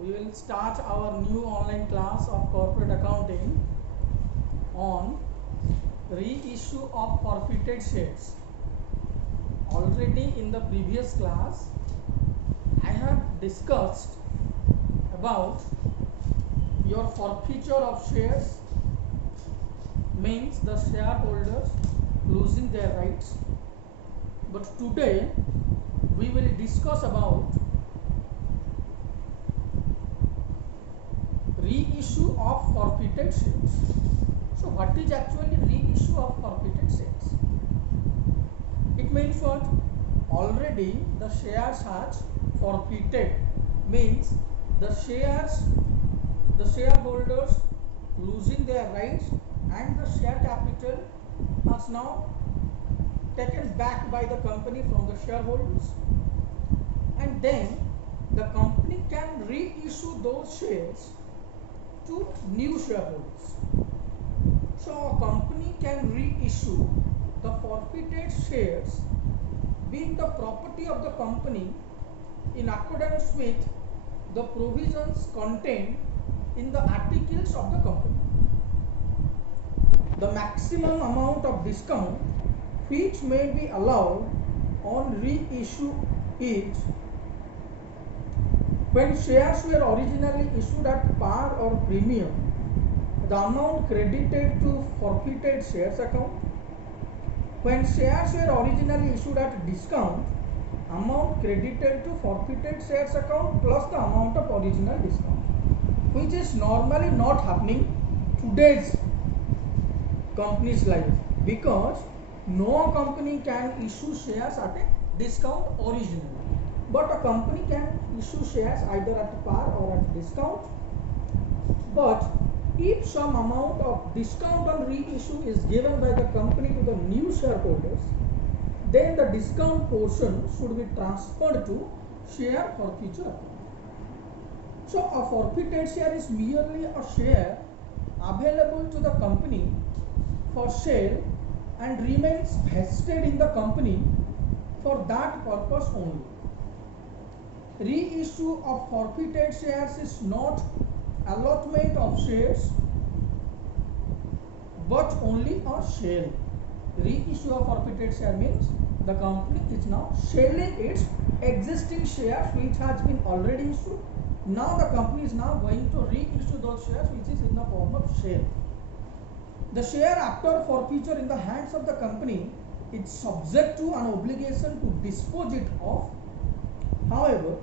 we will start our new online class of corporate accounting on reissue of forfeited shares. Already in the previous class I have discussed about your forfeiture of shares means the shareholders losing their rights, but today we will discuss about reissue of forfeited shares. So what is actually reissue of forfeited shares? It means what? Already the shares has forfeited, means the shareholders losing their rights and the share capital has now taken back by the company from the shareholders, and then the company can reissue those shares to new shareholders. So a company can reissue the forfeited shares being the property of the company in accordance with the provisions contained in the articles of the company. The maximum amount of discount which may be allowed on reissue is when shares were originally issued at par or premium, the amount credited to forfeited shares account. When shares were originally issued at discount, amount credited to forfeited shares account plus the amount of original discount, which is normally not happening today's company's life, because no company can issue shares at a discount originally, but a company can issue shares either at par or at discount. But if some amount of discount on reissue is given by the company to the new shareholders, then the discount portion should be transferred to share forfeiture. So a forfeited share is merely a share available to the company for sale and remains vested in the company for that purpose only. Reissue of forfeited shares is not allotment of shares but only a sale. Reissue of forfeited share means the company is now selling its existing shares which has been already issued. Now the company is now going to reissue those shares which is in the form of sale. The share after forfeiture in the hands of the company is subject to an obligation to dispose it of. However,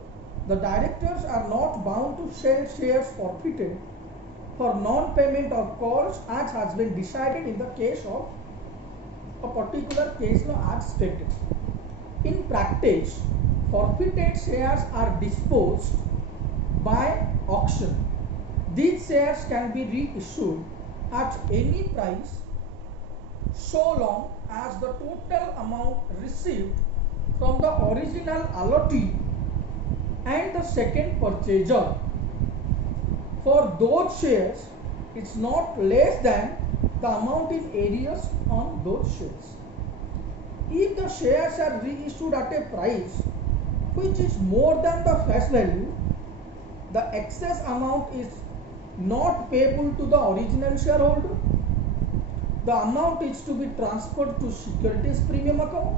the directors are not bound to sell shares forfeited for non-payment of calls as has been decided in the case of a particular case law as stated. In practice, forfeited shares are disposed by auction. These shares can be reissued at any price so long as the total amount received from the original allottee and the second purchaser for those shares is not less than the amount in arrears on those shares. If the shares are reissued at a price which is more than the face value, the excess amount is not payable to the original shareholder. The amount is to be transferred to securities premium account.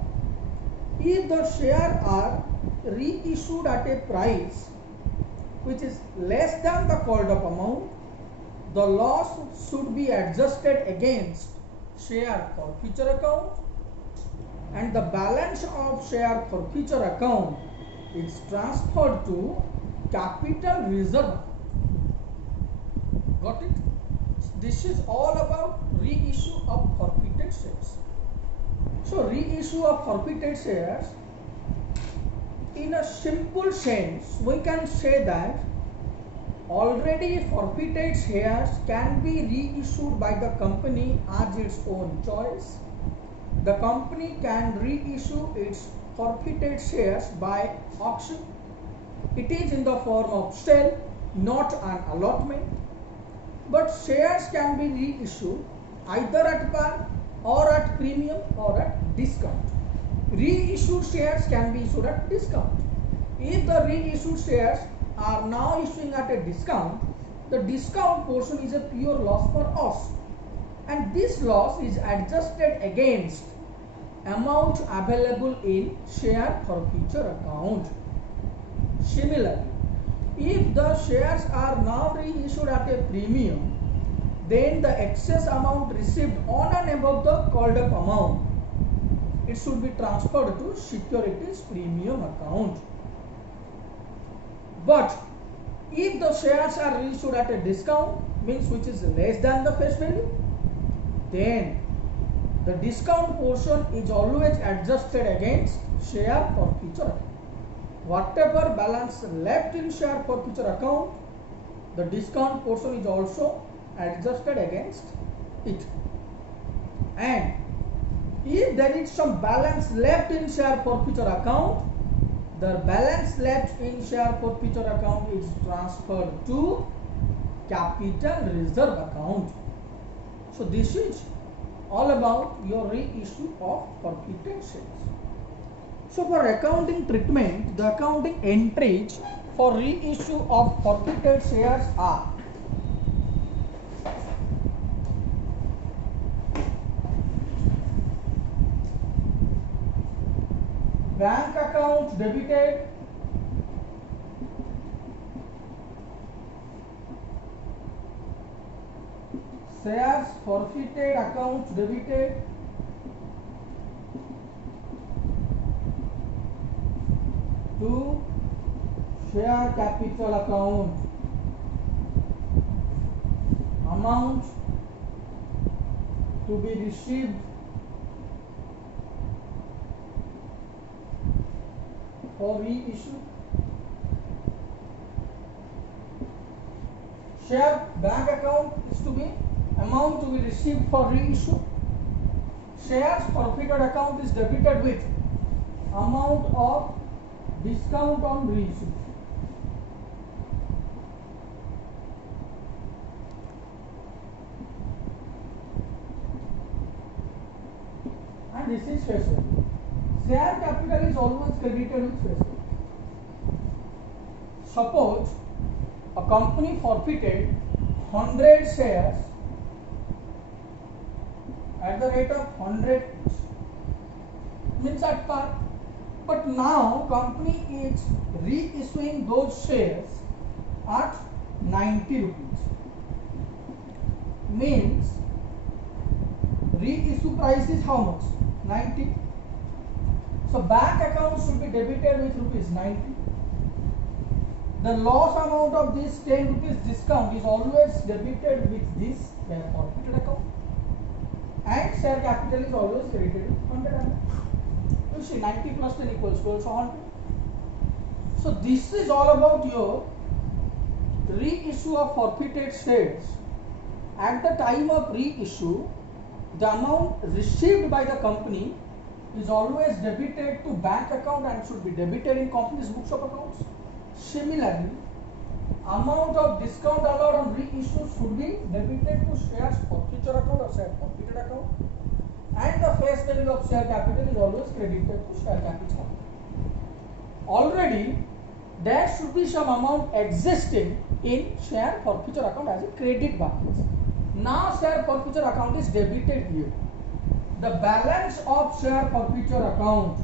If the shares are reissued at a price which is less than the called up amount, the loss should be adjusted against share forfeiture account and the balance of share forfeiture account is transferred to capital reserve. Got it? This is all about reissue of forfeited shares. So reissue of forfeited shares, in a simple sense, we can say that already forfeited shares can be reissued by the company as its own choice. The company can reissue its forfeited shares by auction. It is in the form of sale, not an allotment. But shares can be reissued either at par or at premium or at discount. Reissued shares can be issued at discount. If the reissued shares are now issuing at a discount, the discount portion is a pure loss for us, and this loss is adjusted against amount available in share forfeiture account. Similarly, if the shares are now reissued at a premium, then the excess amount received on and above the called up amount, it should be transferred to securities premium account. But if the shares are reissued at a discount, means which is less than the face value, then the discount portion is always adjusted against share forfeiture account. Whatever balance left in share forfeiture account, the discount portion is also adjusted against it. And if there is some balance left in share forfeiture account, the balance left in share forfeiture account is transferred to capital reserve account. So this is all about your reissue of forfeited shares. So for accounting treatment, the accounting entries for reissue of forfeited shares are: bank account debited, shares forfeited account debited, to share capital account, amount to be received for reissue. Share bank account is to be amount to be received for reissue. Shares forfeited account is debited with amount of discount on reissue. And this is face value. Share capital is always credited with face value. Suppose a company forfeited 100 shares at the rate of 100 means at par, but now company is reissuing those shares at 90 rupees, means reissue price is how much? 90. So bank account should be debited with rupees 90. The loss amount of this 10 rupees discount is always debited with this forfeited account, and share capital is always credited with 100. You see 90 plus 10 equals to also 100. So this is all about your reissue of forfeited shares. At the time of reissue, the amount received by the company is always debited to bank account and should be debited in company's books of accounts. Similarly, amount of discount allowed on reissue should be debited to shares forfeiture account or share forfeited account, and the face value of share capital is always credited to share capital. Already there should be some amount existing in share forfeiture account as a credit balance. Now share forfeiture account is debited here. The balance of share forfeiture account,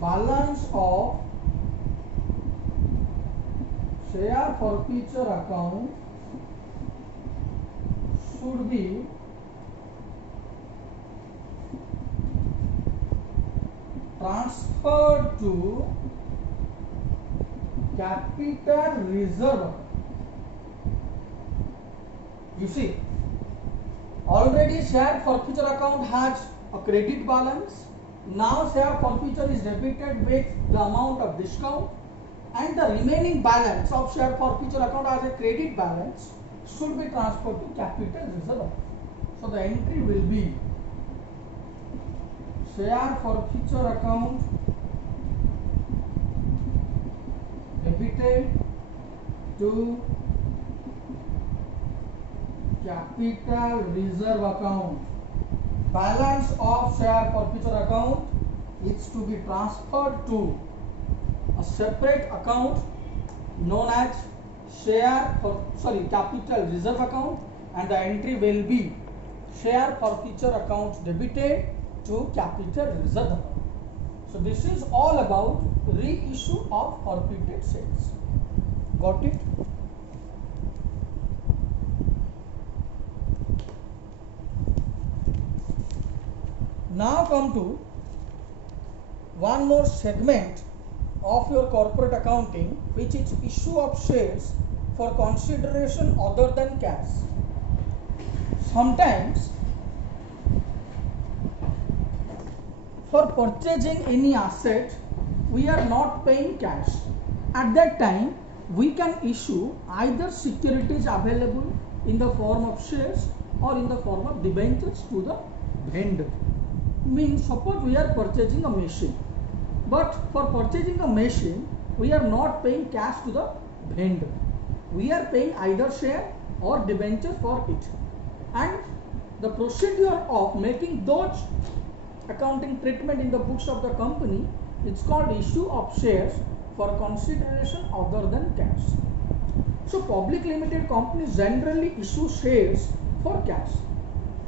balance of share forfeiture account should be transferred to capital reserve account. You see, already share forfeiture account has a credit balance. Now share forfeiture is debited with the amount of discount, and the remaining balance of share forfeiture account as a credit balance should be transferred to capital reserve account. So the entry will be share forfeiture account debited to capital reserve account. Balance of share forfeiture account is to be transferred to a separate account known as capital reserve account, and the entry will be share forfeiture account debited to capital reserve account. So this is all about reissue of forfeited shares. Got it? Now come to one more segment of your corporate accounting, which is issue of shares for consideration other than cash. Sometimes for purchasing any asset we are not paying cash. At that time we can issue either securities available in the form of shares or in the form of debentures to the vendor. Means suppose we are purchasing a machine, but for purchasing a machine we are not paying cash to the vendor. We are paying either share or debentures for it, and the procedure of making those accounting treatment in the books of the company is called issue of shares for consideration other than cash. So public limited companies generally issue shares for cash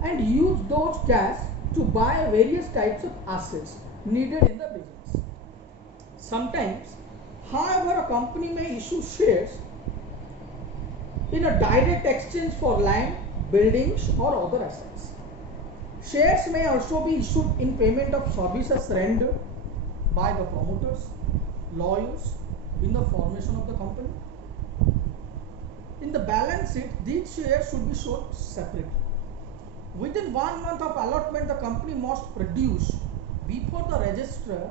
and use those cash to buy various types of assets needed in the business. Sometimes, however, a company may issue shares in a direct exchange for land, buildings or other assets. Shares may also be issued in payment of services rendered by the promoters, lawyers in the formation of the company. In the balance sheet, these shares should be shown separately. Within 1 month of allotment, the company must produce before the registrar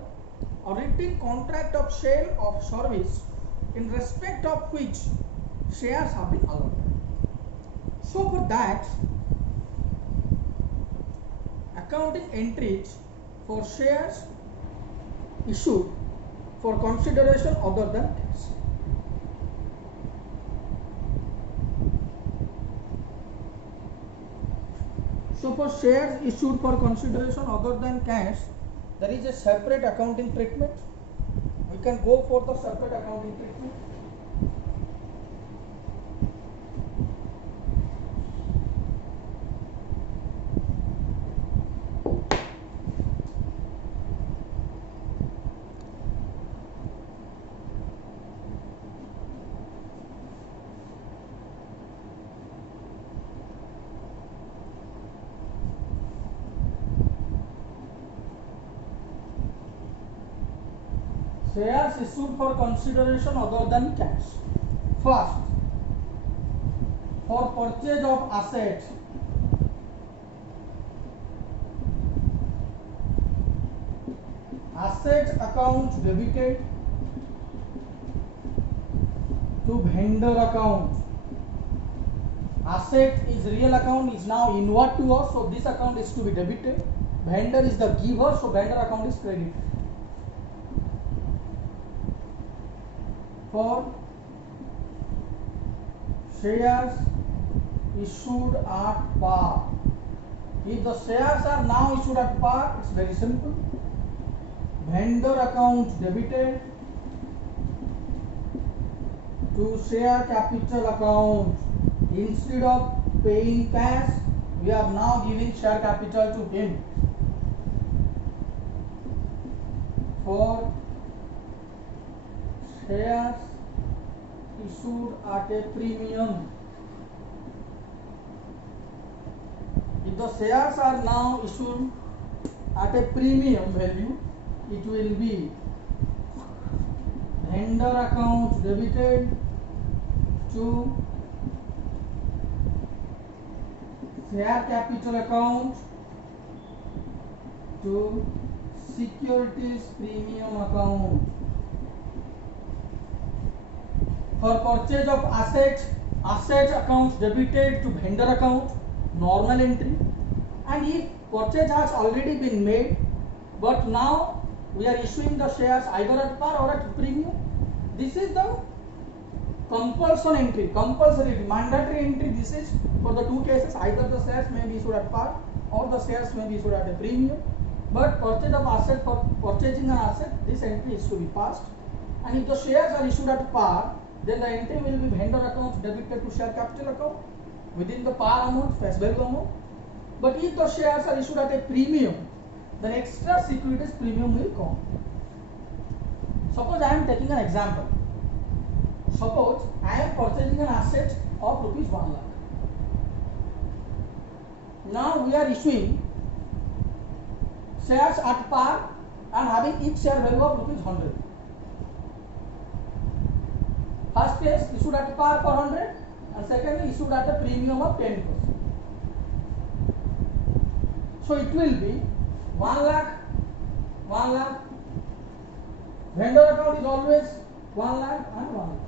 a written contract of sale of service in respect of which shares have been allotted. So for that, accounting entries for shares issued for consideration other than cash. So for shares issued for consideration other than cash, there is a separate accounting treatment. We can go for the separate accounting treatment. Shares issued for consideration other than cash. First, for purchase of assets, asset account debited to vendor account. Asset is real account, is now inward to us, so this account is to be debited. Vendor is the giver, so vendor account is credited. For shares issued at par, if the shares are now issued at par, it's very simple. Vendor account debited to share capital account. Instead of paying cash, we are now giving share capital to him. For shares issued at a premium, if the shares are now issued at a premium value, it will be vendor account debited to share capital account to securities premium account. For purchase of assets, asset account debited to vendor account, normal entry. And if purchase has already been made, but now we are issuing the shares either at par or at premium, this is the compulsion entry, compulsory, mandatory entry. This is for the two cases, either the shares may be issued at par or the shares may be issued at a premium. But purchase of asset, for purchasing an asset, this entry is to be passed. And if the shares are issued at par, then the entry will be vendor account debited to share capital account within the par amount, face value amount. But if the shares are issued at a premium, then extra securities premium will come. Suppose I am taking an example. Suppose I am purchasing an asset of rupees 1 lakh. Now we are issuing shares at par and having each share value of rupees 100. First case issued at par for 100 and secondly issued at a premium of 10%. So it will be 1 lakh, 1 lakh. Vendor account is always 1 lakh and 1 lakh.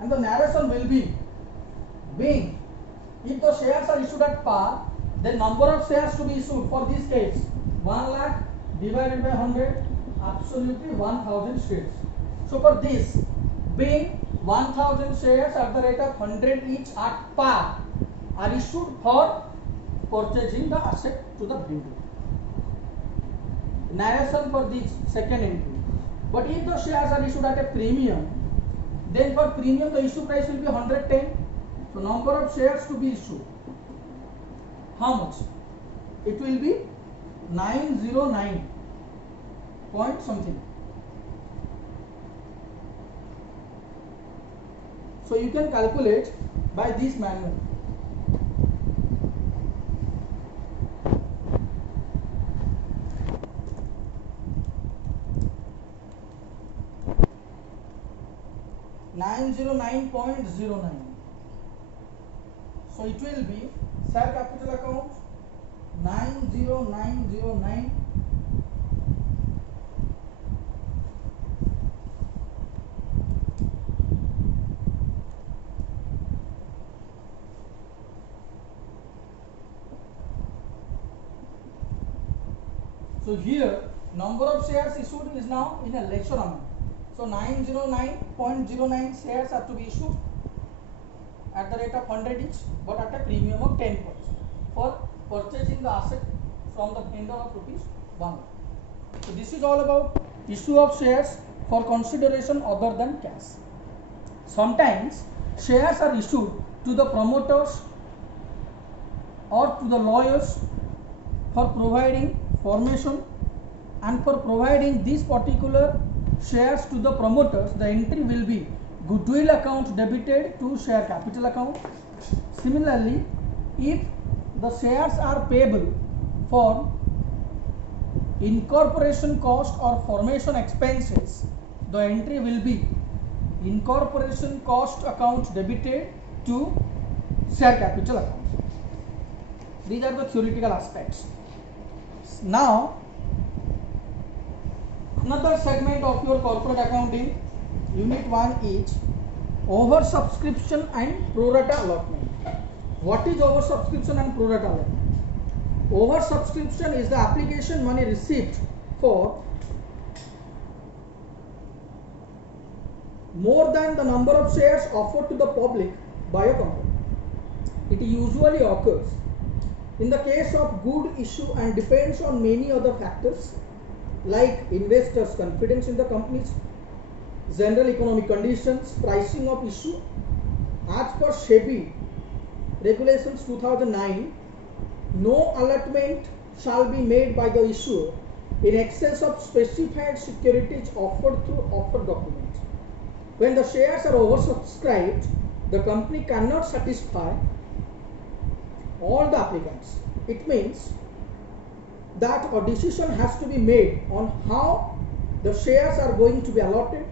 And the narration will be being if the shares are issued at par, the number of shares to be issued for this case 1 lakh divided by 100, absolutely 1000 shares. So for this, being 1000 shares at the rate of 100 each at par are issued for purchasing the asset to the vendor. Narration for this second entry. But if the shares are issued at a premium, then for premium the issue price will be 110. So number of shares to be issued, how much? It will be 909 point something. So you can calculate by this manual. .09. So it will be share capital account 90909 . So here number of shares issued is now in a lesser amount. So 909.09 shares are to be issued at the rate of 100 each, but at a premium of 10% for purchasing the asset from the vendor of rupees 1 lakh. So this is all about issue of shares for consideration other than cash. Sometimes shares are issued to the promoters or to the lawyers for providing formation, and for providing these particular shares to the promoters, the entry will be goodwill account debited to share capital account. Similarly, if the shares are payable for incorporation cost or formation expenses, the entry will be incorporation cost account debited to share capital account. These are the theoretical aspects. Now, another segment of your corporate accounting, unit 1 is oversubscription and pro rata allotment. What is oversubscription and pro rata allotment? Oversubscription is the application money received for more than the number of shares offered to the public by a company. It usually occurs in the case of good issue and depends on many other factors like investors' confidence in the companies, general economic conditions, pricing of issue. As per SEBI regulations 2009, no allotment shall be made by the issuer in excess of specified securities offered through offer documents. When the shares are oversubscribed, the company cannot satisfy all the applicants. It means that a decision has to be made on how the shares are going to be allotted.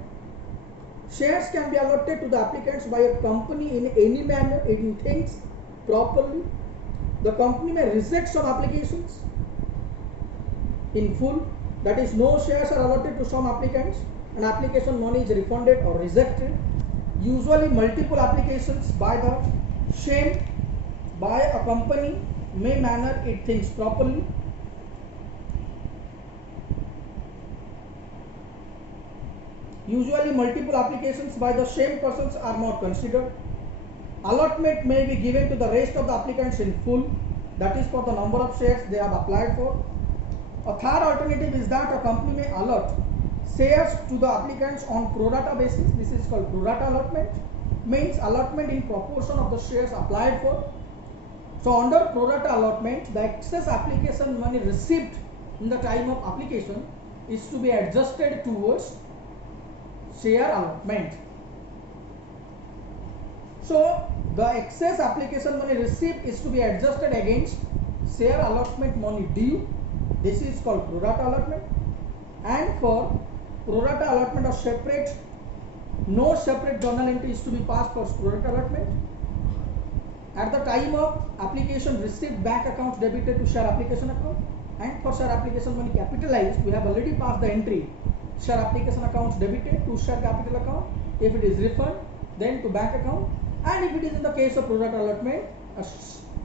Shares can be allotted to the applicants by a company in any manner it thinks properly. The company may reject some applications in full, that is, no shares are allotted to some applicants and application money is refunded or rejected. Usually multiple applications by the same by a company may manner it thinks properly. Usually multiple applications by the same persons are not considered. Allotment may be given to the rest of the applicants in full, that is for the number of shares they have applied for. A third alternative is that a company may allot shares to the applicants on pro rata basis. This is called pro rata allotment. Means allotment in proportion of the shares applied for. So under pro rata allotment, the excess application money received in the time of application is to be adjusted towards share allotment. So the excess application money received is to be adjusted against share allotment money due. This is called pro rata allotment. And for pro rata allotment of separate, no separate journal entry is to be passed for pro rata allotment. At the time of application, received bank accounts debited to share application account, and for share application money capitalized, we have already passed the entry share application accounts debited to share capital account. If it is refund, then to bank account, and if it is in the case of pro rata allotment,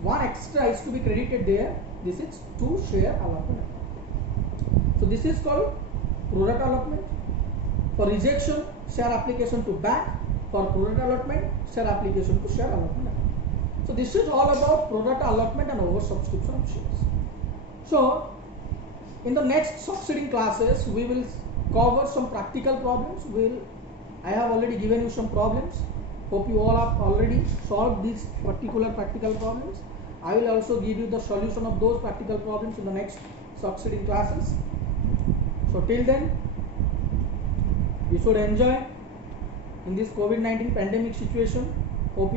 one extra is to be credited there. This is to share allotment account. So this is called pro rata allotment. For rejection, share application to bank. For pro rata allotment, share application to share allotment account. So this is all about pro rata allotment and oversubscription of shares. So in the next succeeding classes, we will cover some practical problems. I have already given you some problems. Hope you all have already solved these particular practical problems. I will also give you the solution of those practical problems in the next succeeding classes. So till then, you should enjoy in this COVID-19 pandemic situation. Hope you